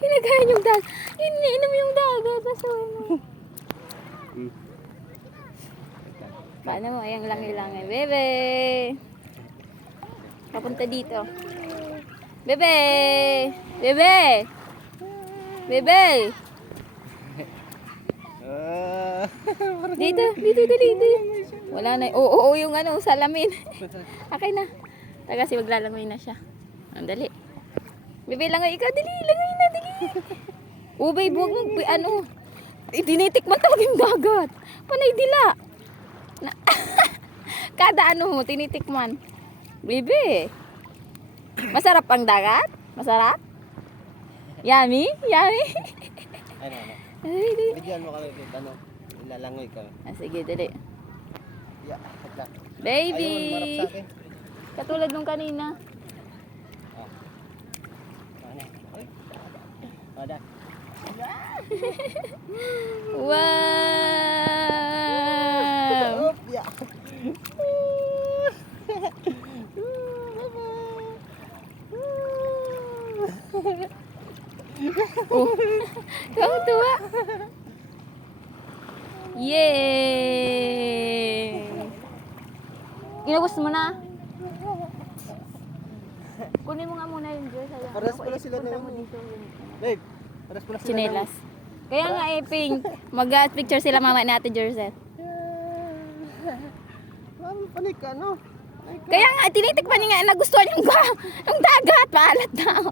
Kinakain yung dagat. Iniinom yung dagat. Basta ano. Paano mo? Ayang langi-langi. Bebe! Papunta dito. Bebe! Bebe! Bebe! Dito, dito, dito. Wala na. Oo, yung ano, salamin. Akin na. Kasi maglalangoy na siya. Andali. Bebe, langoy ikaw. Dali, langoy na, dali. Babe, huwag mo, ano. Tinitikman talaga yung dagat. Panay dila. Na, kada ano mo, tinitikman. Bebe. Masarap ang dagat? Masarap? Yummy? Yummy? Ano? Ay, dali. Bigyan mo kami, ano, ilalangoy kami. Sige, dali. Yeah, hagla. Baby! Ayaw mo marap sa akin. Katulad nung kanina. Ano? Ay. Ada. Wow! Op, yeah. Oh, tuwa. Yay! Inubos mo na. Kunin mo nga muna yung dress. Pares pala sila na Punta mo yun. dito. Babe, pares pala sila. Chinelas. Kaya nga pink. Mag-picture sila mama ni Ate Jerset. Panik ka, no? Kaya nga, tinitikpan niya nga nagustuhan yung dagat. Paalat daw.